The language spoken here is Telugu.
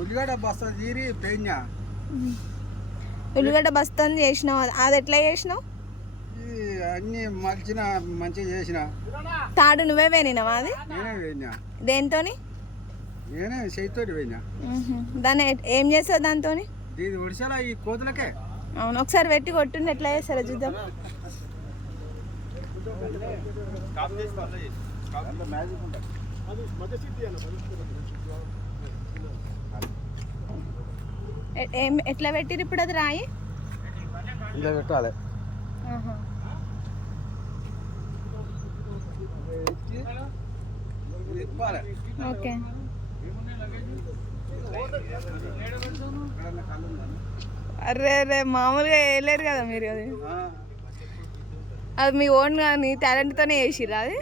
ఉల్లిగడ్డ బస్తా తీరి పెయినా ఉల్లిగడ్డ బస్తాన్ని చేసినావు, అది ఎట్లా చేసినావు? అన్ని మలిచిన మంచిగా చేసిన. తాడు నువ్వే వేనినావా? అది నేనే వేయినా. దేనితోని? నేనే చేతితోటి వేయినా. దాన్ని ఏం చేస్తావు దాంతో? ఇది ఒడిశాల ఈ కోతులకే. అవును, ఒకసారి పెట్టి కొట్టుండి ఎట్లా చేస్తారో చూద్దాం. ఎట్లా పెట్టిరు ఇప్పుడు అది రాయి? ఇలా పెట్టాలి. ఓకే. అరే అరే మామూలుగా వేయలేరు కదా మీరు. అది అది మీ ఓన్ కానీ టాలెంట్తోనే వేసిర్రా అది?